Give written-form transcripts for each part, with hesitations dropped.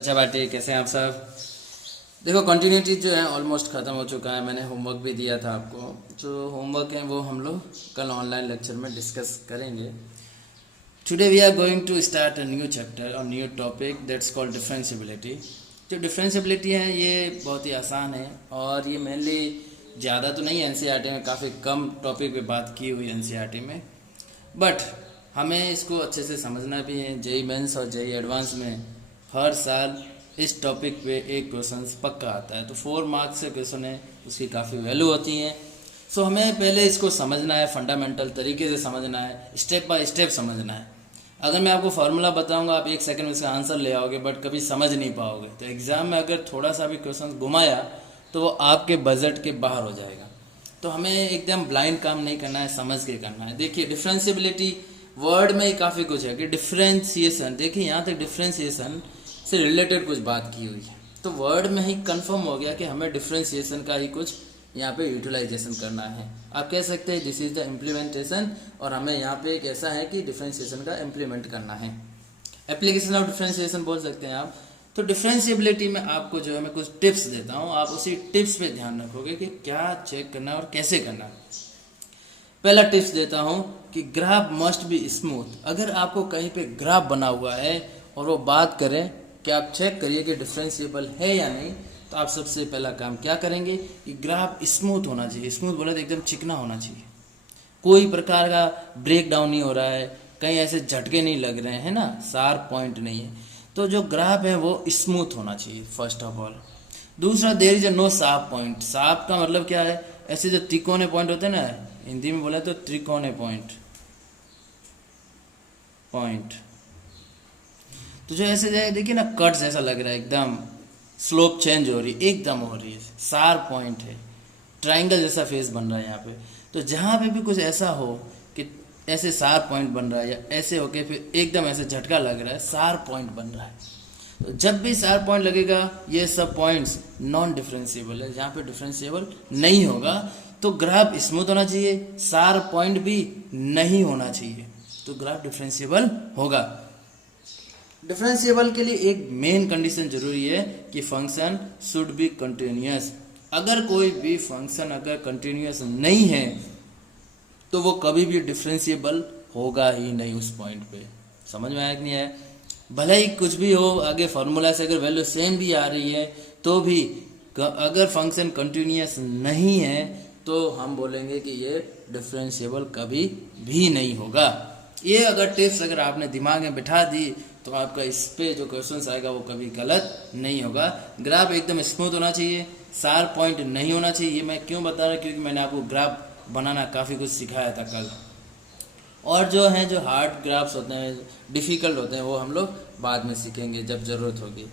अच्छा बाटी, कैसे हैं आप सब। देखो, कंटिन्यूटी जो है ऑलमोस्ट ख़त्म हो चुका है। मैंने होमवर्क भी दिया था आपको। जो होमवर्क है वो हम लोग कल ऑनलाइन लेक्चर में डिस्कस करेंगे। Today we are going to start a new chapter और new topic that's called differentiability. जो डिफरेंशिएबिलिटी है ये बहुत ही आसान है और ये मेनली ज़्यादा तो नहीं है, एनसीईआरटी में काफ़ी कम टॉपिक पे बात की हुई है एनसीईआरटी में, बट हमें इसको अच्छे से समझना भी है। जेई मेंस और जेई एडवांस में हर साल इस टॉपिक पे एक क्वेश्चन पक्का आता है, तो 4 मार्क्स से क्वेश्चन है, उसकी काफ़ी वैल्यू होती है। सो हमें पहले इसको समझना है, फंडामेंटल तरीके से समझना है, स्टेप बाय स्टेप समझना है। अगर मैं आपको फार्मूला बताऊंगा आप 1 सेकंड में इसका आंसर ले आओगे, बट कभी समझ नहीं पाओगे। तो एग्ज़ाम में अगर थोड़ा सा भी क्वेश्चन घुमाया तो वो आपके बजट के बाहर हो जाएगा। तो हमें एकदम ब्लाइंड काम नहीं करना है, समझ के करना है। देखिए, डिफरेंशिएबिलिटी वर्ड में ही काफ़ी कुछ है कि डिफ्रेंसिएशन, देखिए यहाँ तक डिफ्रेंसिएशन से रिलेटेड कुछ बात की हुई है, तो वर्ड में ही कंफर्म हो गया कि हमें डिफ्रेंसिएशन का ही कुछ यहाँ पे यूटिलाइजेशन करना है। आप कह सकते हैं दिस इज द इम्प्लीमेंटेशन, और हमें यहाँ पे एक ऐसा है कि डिफ्रेंसिएशन का इम्प्लीमेंट करना है। एप्लीकेशन ऑफ डिफ्रेंसिएशन बोल सकते हैं आप। तो डिफ्रेंशिएबिलिटी में आपको जो है मैं कुछ टिप्स देता हूँ, आप उसी टिप्स पे ध्यान रखोगे कि क्या चेक करना है और कैसे करना है। पहला टिप्स देता हूँ कि ग्राफ मस्ट बी स्मूथ। अगर आपको कहीं पे ग्राफ बना हुआ है और वो बात करें कि आप चेक करिए कि डिफरेंशिएबल है या नहीं, तो आप सबसे पहला काम क्या करेंगे कि ग्राफ स्मूथ होना चाहिए। स्मूथ बोले तो एकदम चिकना होना चाहिए, कोई प्रकार का ब्रेक डाउन नहीं हो रहा है, कहीं ऐसे झटके नहीं लग रहे हैं ना, शार्प पॉइंट नहीं है। तो जो ग्राफ है वो स्मूथ होना चाहिए फर्स्ट ऑफ ऑल। दूसरा, there is no sharp point. Sharp का मतलब क्या है, ऐसे जो त्रिकोणे पॉइंट होते हैं ना, हिंदी में बोला तो त्रिकोणे पॉइंट पॉइंट तो जो ऐसे जाए, देखिए ना, कट जैसा लग रहा है, एकदम स्लोप चेंज हो रही है, एकदम हो रही है, शार्प पॉइंट है, ट्राइंगल जैसा फेस बन रहा है यहाँ पे। तो जहाँ पे भी कुछ ऐसा हो कि ऐसे शार्प पॉइंट बन रहा है या ऐसे होके फिर एकदम ऐसे झटका लग रहा है, शार्प पॉइंट बन रहा है, तो जब भी शार्प पॉइंट लगेगा ये सब पॉइंट्स नॉन डिफरेंशिएबल है, जहाँ पे डिफरेंशिएबल नहीं होगा। तो ग्राफ स्मूथ होना चाहिए, शार्प पॉइंट भी नहीं होना चाहिए, तो ग्राफ डिफरेंशिएबल होगा। डिफरेंशिएबल के लिए एक मेन कंडीशन जरूरी है कि फंक्शन शुड बी कंटिन्यूअस। अगर कोई भी फंक्शन अगर कंटिन्यूअस नहीं है तो वो कभी भी डिफरेंशिएबल होगा ही नहीं उस पॉइंट पे। समझ में आया कि नहीं आया? भले ही कुछ भी हो, आगे फार्मूला से अगर वैल्यू सेम भी आ रही है तो भी अगर फंक्शन कंटिन्यूअस नहीं है तो हम बोलेंगे कि ये डिफरेंशिएबल कभी भी नहीं होगा। ये अगर टिप्स अगर आपने दिमाग में बिठा दी तो आपका इस पे जो क्वेश्चन आएगा वो कभी गलत नहीं होगा। ग्राफ एकदम स्मूथ होना चाहिए, शार्प पॉइंट नहीं होना चाहिए। ये मैं क्यों बता रहा हूँ, क्योंकि मैंने आपको ग्राफ बनाना काफ़ी कुछ सिखाया था कल। और जो है जो हार्ड ग्राफ्स होते हैं, डिफ़िकल्ट होते हैं, वो हम लोग बाद में सीखेंगे जब ज़रूरत होगी।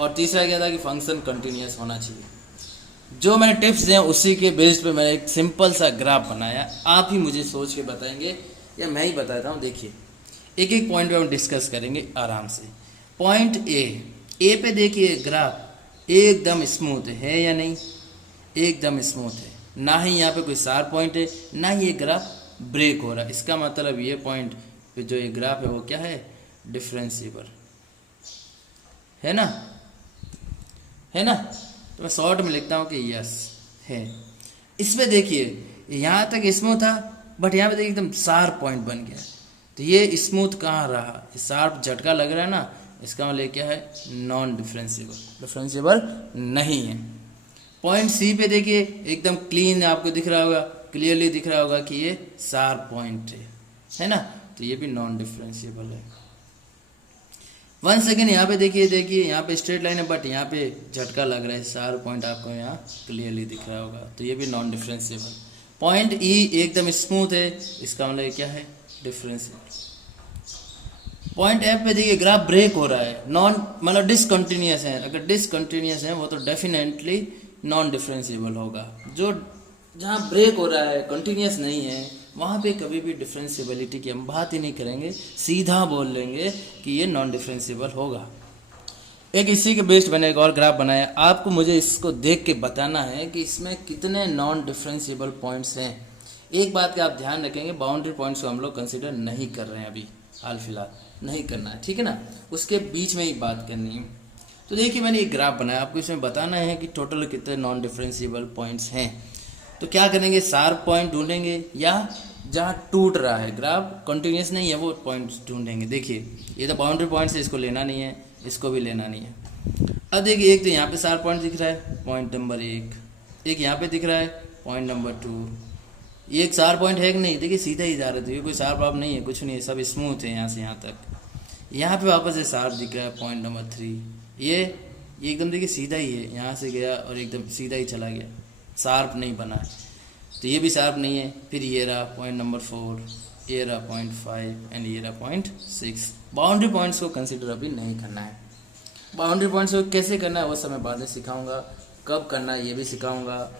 और तीसरा क्या था कि फंक्शन कंटिन्यूअस होना चाहिए। जो मैंने टिप्स दिए उसी के बेस पे मैंने एक सिंपल सा ग्राफ बनाया। आप ही मुझे सोच के बताएंगे या मैं ही बताता हूँ। देखिए, एक एक पॉइंट पे हम डिस्कस करेंगे आराम से। पॉइंट ए पे देखिए ग्राफ एकदम स्मूथ है या नहीं, एकदम स्मूथ है, ना ही यहाँ पे कोई शार्प पॉइंट है, ना ही ये ग्राफ ब्रेक हो रहा है। इसका मतलब ये पॉइंट पे जो ये ग्राफ है वो क्या है, डिफरेंशिएबल है ना, है ना। तो मैं शॉर्ट में लिखता हूँ कि यस है। इस पे देखिए यहाँ तक स्मूथ था, बट यहाँ पे देखिए एकदम शार्प पॉइंट बन गया। तो ये स्मूथ कहाँ रहा, शार्प झटका लग रहा है ना, इसका मतलब क्या है, नॉन डिफरेंशिएबल, डिफरेंशिएबल नहीं है। पॉइंट सी पे देखिए एकदम क्लीन आपको दिख रहा होगा, क्लियरली दिख रहा होगा कि ये शार्प पॉइंट है ना, तो ये भी नॉन डिफरेंशिएबल है। 1 सेकेंड यहाँ पे देखिए यहाँ पे स्ट्रेट लाइन है, बट यहाँ पे झटका लग रहा है, शार्प पॉइंट आपको यहाँ क्लियरली दिख रहा होगा, तो ये भी नॉन डिफरेंशिएबल। पॉइंट ई एकदम स्मूथ है, इसका मतलब क्या है, डिफरेंशिएबल। पॉइंट एफ पे देखिए ग्राफ ब्रेक हो रहा है, नॉन मतलब डिसकंटिन्यूअस है। अगर डिसकंटिन्यूअस है वो तो डेफिनेटली नॉन डिफरेंशिएबल होगा। जो जहाँ ब्रेक हो रहा है, कंटिन्यूअस नहीं है, वहाँ पे कभी भी डिफरेंशिएबिलिटी की हम बात ही नहीं करेंगे, सीधा बोल लेंगे कि ये नॉन डिफरेंशिएबल होगा। एक इसी के बेस्ड मैंने एक और ग्राफ बनाया, आपको मुझे इसको देख के बताना है कि इसमें कितने नॉन डिफरेंशिएबल पॉइंट्स हैं। एक बात का आप ध्यान रखेंगे, बाउंड्री पॉइंट्स को हम लोग कंसिडर नहीं कर रहे हैं अभी, हाल फिलहाल नहीं करना है, ठीक है ना, उसके बीच में ही बात करनी है। तो देखिए मैंने एक ग्राफ बनाया, आपको इसमें बताना है कि टोटल कितने नॉन डिफरेंशिएबल पॉइंट्स हैं। तो क्या करेंगे, शार्प पॉइंट ढूंढेंगे या जहाँ टूट रहा है ग्राफ कंटिन्यूस नहीं है वो पॉइंट्स ढूंढेंगे। देखिए ये तो बाउंड्री पॉइंट्स है, इसको लेना नहीं है, इसको भी लेना नहीं है। अब देखिए एक तो यहाँ पे शार्प पॉइंट दिख रहा है पॉइंट नंबर 1, एक यहाँ पे दिख रहा है पॉइंट नंबर 2। ये एक शार्प पॉइंट है कि नहीं, देखिए सीधा ही जा रहे थे, ये कोई शार्प आप नहीं है, कुछ नहीं है, सब स्मूथ है यहाँ से यहाँ तक। यहाँ पे वापस से शार्प दिख रहा है पॉइंट नंबर 3, ये एकदम देखिए सीधा ही है, यहाँ से गया और एकदम सीधा ही चला गया, शार्प नहीं बना है। तो ये भी शार्प नहीं है। फिर ये रहा पॉइंट नंबर 4, ये रहा पॉइंट 5 एंड ये रहा पॉइंट 6। बाउंड्री पॉइंट्स को कंसिडर अभी नहीं करना है। बाउंड्री पॉइंट्स को कैसे करना है वो सब मैं बाद में सिखाऊंगा, कब करना है ये भी सिखाऊंगा।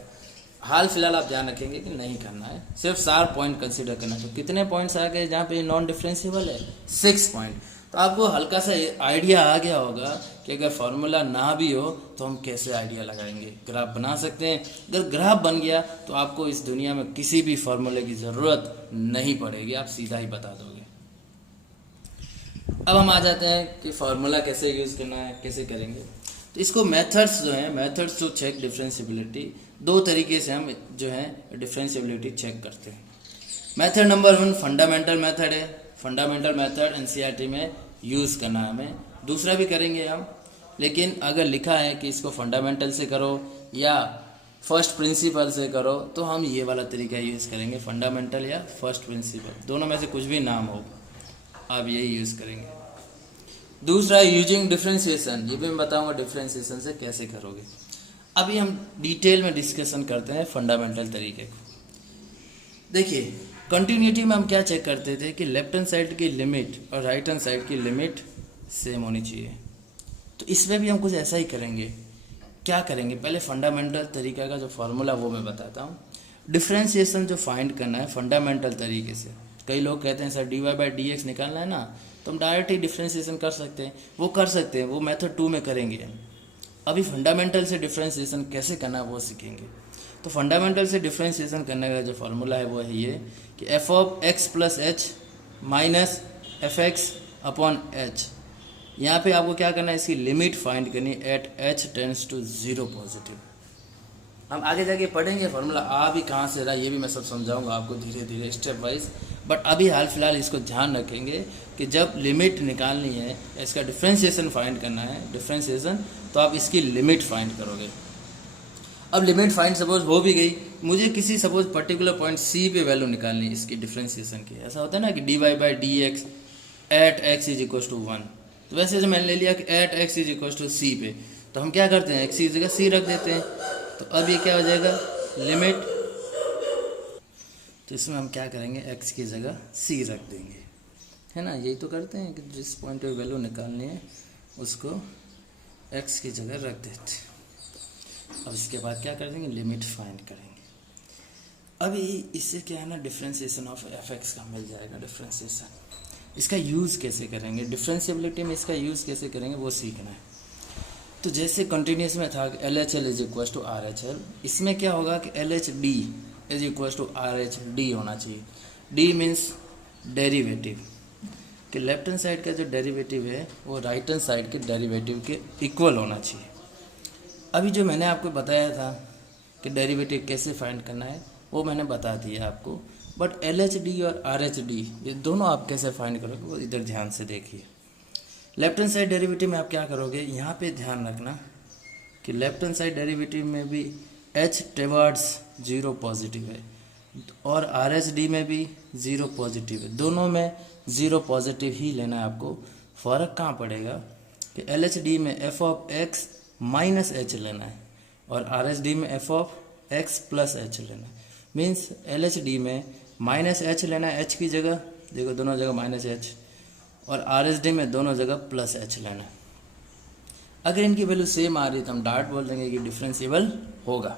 हाल फिलहाल आप ध्यान रखेंगे कि नहीं करना है, सिर्फ शार्प पॉइंट कंसिडर करना है। तो कितने पॉइंट्स आ गए जहाँ पे नॉन डिफरेंशिएबल है, 6 पॉइंट। तो आपको हल्का सा आइडिया आ गया होगा कि अगर फार्मूला ना भी हो तो हम कैसे आइडिया लगाएंगे, ग्राफ बना सकते हैं। अगर ग्राफ बन गया तो आपको इस दुनिया में किसी भी फार्मूले की ज़रूरत नहीं पड़ेगी, आप सीधा ही बता दोगे। अब हम आ जाते हैं कि फार्मूला कैसे यूज़ करना है, कैसे करेंगे। तो इसको मेथड्स जो हैं, मेथड्स टू चेक डिफरेंशिएबिलिटी, 2 तरीके से हम जो है डिफरेंशिएबिलिटी चेक करते हैं। मेथड नंबर 1 फंडामेंटल मेथड है। फंडामेंटल मेथड एनसीईआरटी में यूज़ करना है हमें, दूसरा भी करेंगे हम, लेकिन अगर लिखा है कि इसको फंडामेंटल से करो या फर्स्ट प्रिंसिपल से करो तो हम ये वाला तरीका यूज़ करेंगे, फंडामेंटल या फर्स्ट प्रिंसिपल, दोनों में से कुछ भी नाम हो आप यही यूज़ करेंगे। दूसरा यूजिंग डिफरेंशिएशन, ये भी मैं बताऊंगा डिफरेंशिएशन से कैसे करोगे। अभी हम डिटेल में डिस्कशन करते हैं फंडामेंटल तरीके को। देखिए कंटिन्यूटी में हम क्या चेक करते थे कि लेफ्ट हैंड साइड की लिमिट और राइट हैंड साइड की लिमिट सेम होनी चाहिए। तो इसमें भी हम कुछ ऐसा ही करेंगे। क्या करेंगे, पहले फंडामेंटल तरीका का जो फार्मूला वो मैं बताता हूँ। डिफरेंशिएशन जो फाइंड करना है फंडामेंटल तरीके से, कई लोग कहते हैं सर dy/dx निकालना है ना, तो हम डायरेक्ट ही डिफरेंशिएशन कर सकते हैं, वो कर सकते हैं, वो मेथड 2 में करेंगे। अभी फंडामेंटल से डिफरेंशिएशन कैसे करना है वो सीखेंगे। तो फंडामेंटल से डिफरेंशिएशन करने का जो फार्मूला है वो है ये कि f(x + h - fx/h). यहाँ पे आपको क्या करना है, इसकी लिमिट फाइंड करनी at h tends to 0 positive. हम आगे जाके पढ़ेंगे फार्मूला आ भी कहाँ से रहा, ये भी मैं सब समझाऊंगा आपको धीरे धीरे स्टेप वाइज। बट अभी हाल फिलहाल इसको ध्यान रखेंगे कि जब लिमिट निकालनी है, इसका डिफरेंशिएशन फाइंड करना है, डिफरेंशिएशन, तो आप इसकी लिमिट फाइंड करोगे। अब लिमिट फाइंड सपोज हो भी गई, मुझे किसी सपोज पर्टिकुलर पॉइंट सी पे वैल्यू निकालनी है इसकी डिफरेंशिएशन की। ऐसा होता है ना कि dy/dx एट x = 1। तो वैसे जो मैंने ले लिया कि एट x = c पे, तो हम क्या करते हैं x की जगह c रख देते हैं। तो अब ये क्या हो जाएगा, लिमिट, तो इसमें हम क्या करेंगे, x की जगह c रख देंगे, है ना। यही तो करते हैं कि जिस पॉइंट पे वैल्यू निकालनी है उसको x की जगह रख देते हैं। अब इसके बाद क्या कर देंगे, लिमिट फाइंड करेंगे। अभी इससे क्या है ना, डिफरेंशिएशन ऑफ fx का मिल जाएगा डिफरेंशिएशन। इसका यूज़ कैसे करेंगे, डिफरेंशिएबिलिटी में इसका यूज़ कैसे करेंगे वो सीखना है। तो जैसे कंटिन्यूस में था कि LHL = RHL, इसमें क्या होगा कि LHD = RHD होना चाहिए। D मीन्स डेरिवेटिव, कि लेफ्ट हैंड साइड का जो डेरिवेटिव है वो राइट हैंड साइड के डेरिवेटिव के इक्वल होना चाहिए। अभी जो मैंने आपको बताया था कि डेरिवेटिव कैसे फाइंड करना है वो मैंने बता दिया आपको, बट LHD और RHD ये दोनों आप कैसे फाइंड करोगे वो इधर ध्यान से देखिए। लेफ्ट हैंड साइड डेरिवेटिव में आप क्या करोगे, यहाँ पे ध्यान रखना कि लेफ्ट हैंड साइड डेरिवेटिव में भी h टुवर्ड्स 0 पॉजिटिव है और RHD में भी 0 पॉजिटिव है, दोनों में 0 पॉजिटिव ही लेना है आपको। फ़र्क कहाँ पड़ेगा कि LHD में f(x - h) लेना है और RHD में f(x + h) लेना है। मीन्स LHD में -h लेना है, h की जगह, देखो दोनों जगह -h, और RHD में दोनों जगह +h लेना है। अगर इनकी वैल्यू सेम आ रही है तो हम डायरेक्ट बोल देंगे कि डिफरेंशिएबल होगा।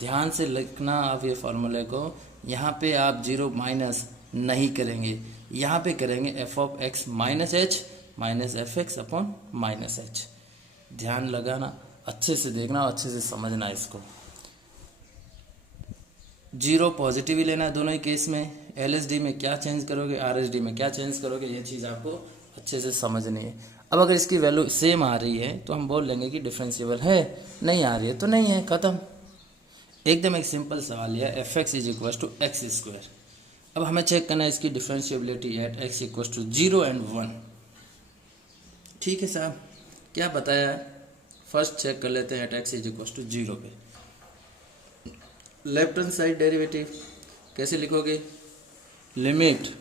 ध्यान से लिखना आप ये फार्मूले को, यहाँ पे आप 0 माइनस नहीं करेंगे, यहाँ पे करेंगे f(x - h - fx/-h)। ध्यान लगाना, अच्छे से देखना और अच्छे से समझना इसको। 0 पॉजिटिव ही लेना है दोनों ही केस में। LHD में क्या चेंज करोगे, RHD में क्या चेंज करोगे, ये चीज़ आपको अच्छे से समझनी है। अब अगर इसकी वैल्यू सेम आ रही है तो हम बोल लेंगे कि डिफरेंशिएबल है, नहीं आ रही है तो नहीं है, ख़त्म। एकदम एक सिंपल सवाल है, f x is equal to x square. अब हमें चेक करना है इसकी differentiability at x equal to 0 and 1। ठीक है साहब, क्या बताया है, फर्स्ट चेक कर लेते हैं at x is equal to 0 पे। लेफ्ट हैंड साइड डेरिवेटिव कैसे लिखोगे, limit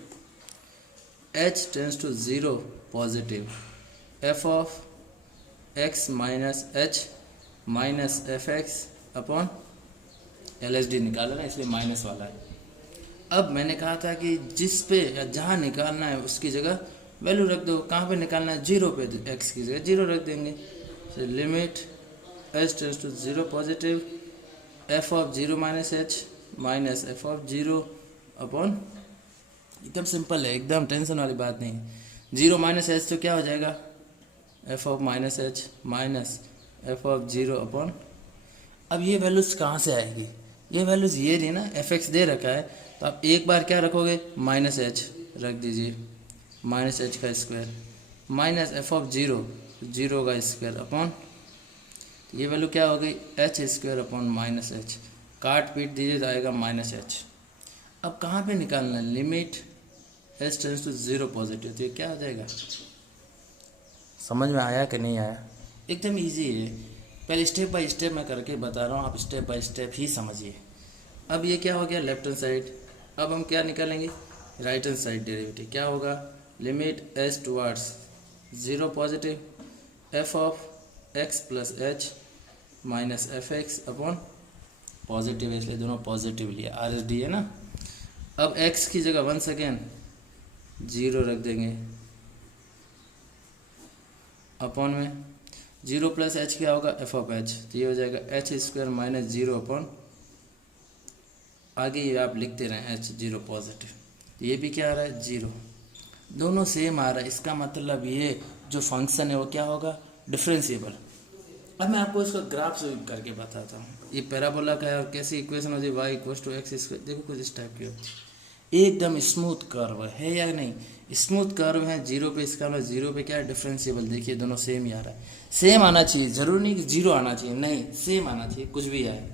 h tends to 0 positive f of x minus h minus f x upon LSD निकाला ना, इसलिए माइनस वाला है। अब मैंने कहा था कि जिस पे या जहाँ निकालना है उसकी जगह वैल्यू रख दो। कहाँ पे निकालना है, 0 पे, तो x की जगह 0 रख देंगे। Limit h tends to 0 positive f of 0 minus h minus F of 0 upon, एकदम सिंपल है, एकदम टेंशन वाली बात नहीं। 0 माइनस h तो क्या हो जाएगा, f of minus h minus F of 0 upon, अब ये वैल्यूज कहाँ से आएगी, ये वैल्यूज ये नहीं ना, एफ एक्स दे रखा है तो आप एक बार क्या रखोगे, माइनस h रख दीजिए, माइनस h का स्क्वायर माइनस एफ ऑफ 0 का स्क्वायर अपॉन, ये वैल्यू क्या हो गई, H square upon minus H, काट पीट दीजिए तो आएगा माइनस एच। अब कहाँ पे निकालना है, limit h tends to 0 positive, तो ये क्या हो जाएगा, समझ में आया कि नहीं आया, एकदम इजी है। पहले स्टेप बाय स्टेप मैं करके बता रहा हूँ, आप स्टेप बाय स्टेप ही समझिए। अब ये क्या हो गया, लेफ्ट हैंड साइड। अब हम क्या निकालेंगे, राइट हैंड साइड डेरिवेटिव, क्या होगा, limit H towards 0 positive F of x plus H minus f x upon positive है इसलिए दोनों पॉजिटिव लिया, आर एस डी है ना। अब x की जगह 1 सेकेंड 0 रख देंगे अपॉन में 0 प्लस एच क्या होगा, एफ ऑफ एच, तो ये हो जाएगा एच स्क्वायर माइनस 0 अपॉन, आगे ये आप लिखते रहें एच 0 पॉजिटिव, तो ये भी क्या आ रहा है 0, दोनों सेम आ रहा है। इसका मतलब ये जो फंक्शन है वो क्या होगा, डिफरेंशिएबल। अब मैं आपको इसका ग्राफ से करके बताता हूँ। ये पैराबोला का है और कैसी इक्वेशन होती है, y equal to x square, देखो कुछ इस टाइप की होती है, एकदम स्मूथ कर्व है या नहीं, स्मूथ कर्व है 0 पे, इसका मतलब 0 पे क्या है, डिफरेंशिएबल। देखिए दोनों सेम ही आ रहा है, सेम आना चाहिए, जरूरी नहीं कि 0 आना चाहिए, नहीं सेम आना चाहिए, कुछ भी आए।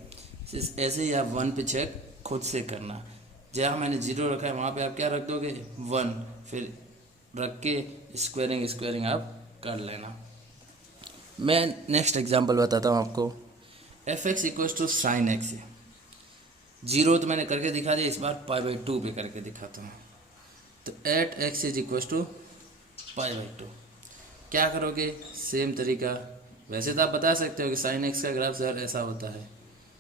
ऐसे ही आप 1 पे चेक खुद से करना, जहाँ मैंने 0 रखा है वहाँ पे आप क्या रख दोगे 1, फिर रख के स्क्वायरिंग आप कर लेना। मैं नेक्स्ट एग्जांपल बताता हूँ आपको, f x equals to sine x है, 0 तो मैंने करके दिखा दिया, इस बार π/2 पे करके दिखाता हूँ। तो at x is equals to π/2, क्या करोगे, सेम तरीका। वैसे तो आप बता सकते हो कि साइन एक्स का ग्राफ सर ऐसा होता है,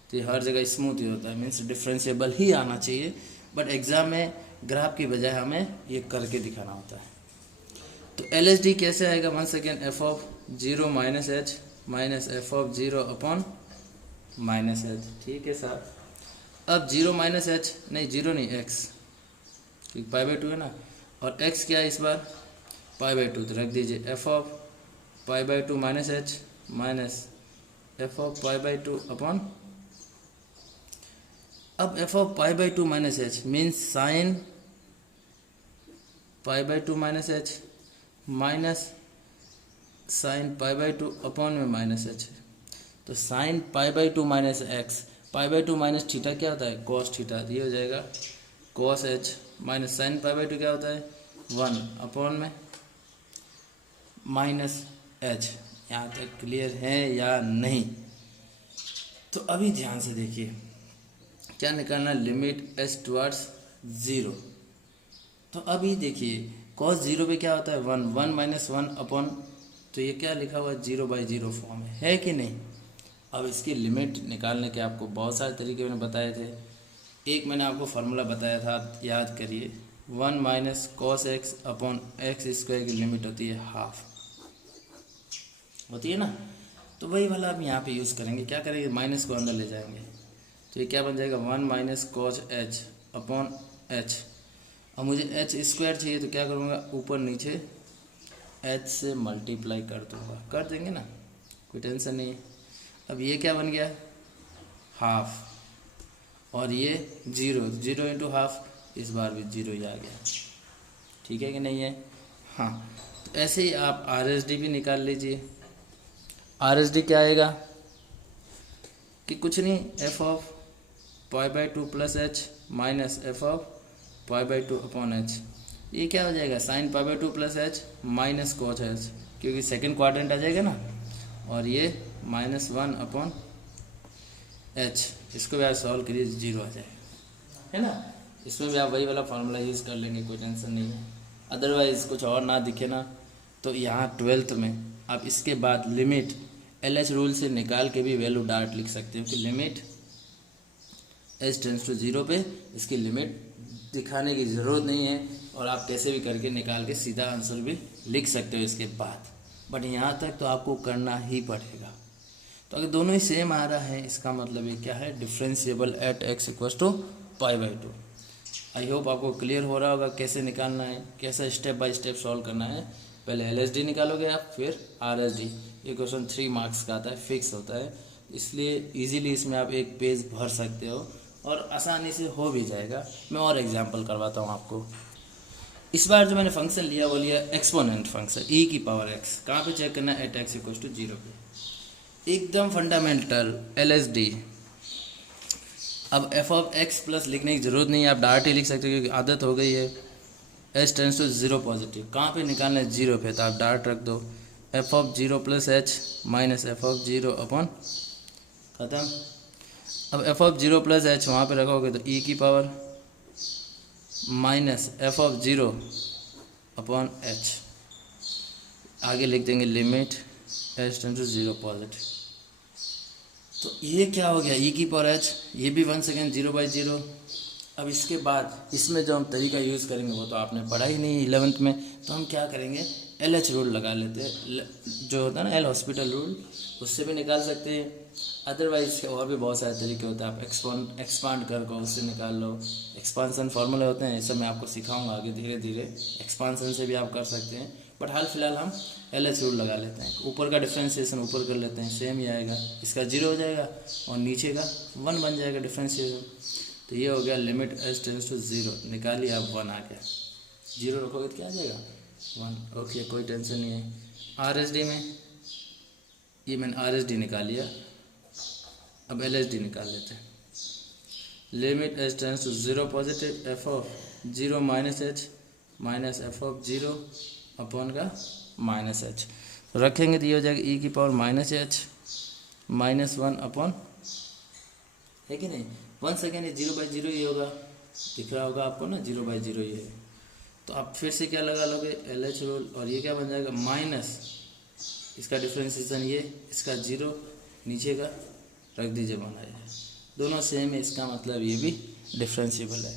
तो ये हर जगह स्मूथ ही होता है, मीन्स डिफरेंशिएबल ही आना चाहिए, बट एग्जाम में ग्राफ की बजाय हमें ये करके दिखाना होता है। तो LSD कैसे आएगा, 1 second, F of 0 minus H minus F of 0 upon minus H, ठीक है साहब। अब 0 माइनस एच, नहीं 0 नहीं एक्स, क्योंकि π/2 है ना, और x क्या है इस बार π/2, तो रख दीजिए F of π/2 minus H minus F of π/2 upon, अब F of π/2 minus H means sine π/2 minus H minus sine π/2 upon में माइनस एच, तो sine π/2 minus x, π/2 minus theta क्या होता है, कॉस थीटा, ये हो जाएगा कॉस एच माइनस साइन π/2 क्या होता है 1 अपॉन में माइनस एच। यहाँ तक क्लियर है या नहीं, तो अभी ध्यान से देखिए क्या निकालना, लिमिट एच टुवर्ड्स 0। तो अभी देखिए cos 0 पे क्या होता है 1 माइनस 1 अपॉन, तो ये क्या लिखा हुआ है 0/0 फॉर्म है कि नहीं। अब इसकी लिमिट निकालने के आपको बहुत सारे तरीके मैंने बताए थे, एक मैंने आपको फार्मूला बताया था, याद करिए, 1 minus cos x upon x square की लिमिट होती है हाफ, होती है ना, तो वही वाला आप यहाँ पे यूज़ करेंगे। क्या करेंगे, माइनस को अंदर ले जाएंगे, तो ये क्या बन जाएगा 1 minus cos H upon H. अब मुझे एच स्क्वायर चाहिए, तो क्या करूँगा, ऊपर नीचे एच से मल्टीप्लाई कर दूँगा, कर देंगे ना, कोई टेंशन नहीं है। अब ये क्या बन गया, हाफ, और ये 0 इंटू हाफ, इस बार भी 0 ही आ गया, ठीक है कि नहीं है। हाँ, तो ऐसे ही आप RSD भी निकाल लीजिए। RSD क्या आएगा कि कुछ नहीं, f of π/2 plus h minus f of π/2 upon h। ये क्या हो जाएगा, sine π/2 plus h minus cos h, क्योंकि सेकंड क्वाड्रेंट आ जाएगा ना, और ये -1 अपॉन h। इसको भी आप सॉल्व करिए, 0 आ जाएगा, है ना। इसमें भी आप वही वाला फार्मूला यूज़ कर लेंगे, कोई टेंशन नहीं है। अदरवाइज़ कुछ और ना दिखे ना, तो यहाँ 12th में आप इसके बाद लिमिट LH रूल से निकाल के भी वैल्यू डायरेक्ट लिख सकते हो कि लिमिट h टेंड्स टू 0 पे इसकी लिमिट दिखाने की ज़रूरत नहीं है, और आप कैसे भी करके निकाल के सीधा आंसर भी लिख सकते हो इसके बाद। बट यहाँ तक तो आपको करना ही पड़ेगा। तो अगर दोनों ही सेम आ रहा है, इसका मतलब ये क्या है, differentiable at x equals to π/2। I hope आपको क्लियर हो रहा होगा कैसे निकालना है, कैसे स्टेप बाय स्टेप सॉल्व करना है। पहले LSD निकालोगे आप, फिर RSD। ये क्वेश्चन 3 मार्क्स का आता है, फिक्स होता है, इसलिए इजीली इसमें आप एक पेज भर सकते हो और आसानी से हो भी जाएगा। मैं और एग्जांपल करवाता हूँ आपको। इस बार जो मैंने फंक्शन लिया वो लिया एक्सपोनेंट फंक्शन e की पावर x। कहाँ पे चेक करना है, एट x इक्वल्स टू 0 पे, एकदम फंडामेंटल LSD। अब f ऑफ x प्लस लिखने की ज़रूरत नहीं है, आप डायरेक्ट ही लिख सकते हो क्योंकि आदत हो गई है। h टेंड्स टू 0 पॉजिटिव, कहाँ पे निकालना है, 0 पे, तो आप डायरेक्ट रख दो f of 0 plus h minus f of 0 upon, ख़त्म। अब f ऑफ 0 प्लस h वहाँ पे रखोगे तो e की power minus f of 0 upon h। आगे लिख देंगे limit h tends to 0 positive. तो ये क्या हो गया, e की पावर h, ये भी 1 सेकेंड 0/0। अब इसके बाद इसमें जो हम तरीका यूज़ करेंगे वो तो आपने पढ़ा ही नहीं 11th में, तो हम क्या करेंगे, LH रूल लगा लेते हैं, जो होता है ना एल हॉस्पिटल रूल, उससे भी निकाल सकते हैं। अदरवाइज और भी बहुत सारे तरीके होते हैं, आप एक्सपांड कर उससे निकाल लो, एक्सपांसन फार्मूले होते हैं, ये सब मैं आपको सिखाऊंगा आगे धीरे धीरे। एक्सपांसन से भी आप कर सकते हैं, बट हाल फिलहाल हम LH रूल लगा लेते हैं। ऊपर का डिफ्रेंशिएशन ऊपर कर लेते हैं, सेम ही आएगा, इसका 0 हो जाएगा और नीचे का 1 बन जाएगा डिफ्रेंशिएशन। तो ये हो गया लिमिट h टेंड्स टू 0, निकालिए आप 1 आ गया, 0 रखोगे तो क्या आ जाएगा 1। ओके, कोई टेंशन नहीं है। RSD में ये मैंने RSD निकाल लिया, अब LSD निकाल लेते हैं। Limit h tends to 0 positive, f of 0 minus h minus f of 0 upon का माइनस h, तो रखेंगे तो ये हो जाएगा e की power minus h minus 1 upon, है कि नहीं। 1 सेकेंड ये 0/0 ही होगा, दिख रहा होगा आपको ना, 0/0 ही है। तो आप फिर से क्या लगा लोगे, LH रूल, और ये क्या बन जाएगा माइनस, इसका डिफ्रेंशिएशन ये, इसका 0, नीचे का रख दीजिए 1 आएगा। दोनों सेम है, इसका मतलब ये भी डिफ्रेंशिएबल है।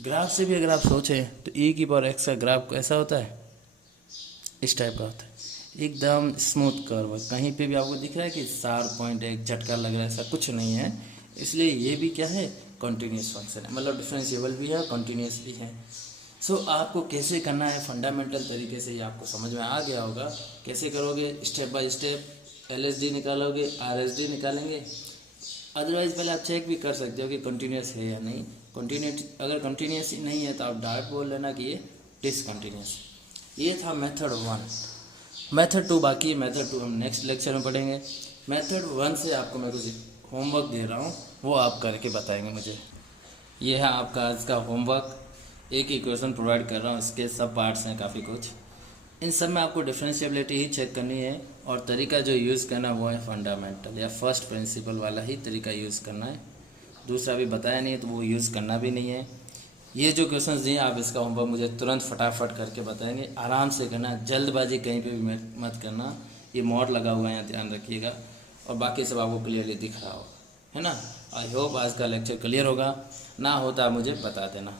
ग्राफ से भी अगर आप सोचें तो e की पावर x का ग्राफ कैसा होता है, इस टाइप का होता है, एकदम स्मूथ कर्व। कहीं पे भी आपको दिख रहा है कि शार्प पॉइंट है, एक झटका लग रहा है, ऐसा कुछ नहीं है। इसलिए ये भी क्या है, कंटिन्यूस फंक्शन है, मतलब डिफरेंशिएबल भी है, कंटिन्यूस भी है। सो आपको कैसे करना है, फंडामेंटल तरीके से ही आपको समझ में आ गया होगा। कैसे करोगे, स्टेप बाय स्टेप, LSD निकालोगे, RSD निकालेंगे। अदरवाइज़ पहले आप चेक भी कर सकते हो कि कंटिन्यूस है या नहीं। कंटिन्यूस अगर कंटिन्यूस नहीं है तो आप डायरेक्ट बोल लेना कि ये डिसकंटिन्यूस। ये था मेथड 1। मेथड 2 बाकी है, मेथड 2 हम नेक्स्ट लेक्चर में पढ़ेंगे। मेथड 1 से आपको मैं कुछ होमवर्क दे रहा हूँ, वो आप करके बताएंगे मुझे। ये है आपका आज का होमवर्क, एक ही क्वेश्चन प्रोवाइड कर रहा हूँ, इसके सब पार्ट्स हैं काफ़ी कुछ। इन सब में आपको डिफरेंशिएबिलिटी ही चेक करनी है, और तरीका जो यूज़ करना वो है फंडामेंटल या फर्स्ट प्रिंसिपल वाला ही तरीका यूज़ करना है। दूसरा भी बताया नहीं है तो वो यूज़ करना भी नहीं है। ये जो क्वेश्चंस दिए आप इसका होमवर्क मुझे तुरंत फटाफट करके बताएंगे, आराम से करना, जल्दबाजी कहीं पे भी मत करना। ये मोड लगा हुआ है यहाँ, ध्यान रखिएगा, और बाकी सब आपको क्लियरली दिख रहा हो, है ना। आई होप आज का लेक्चर क्लियर होगा, ना होता आप मुझे बता देना।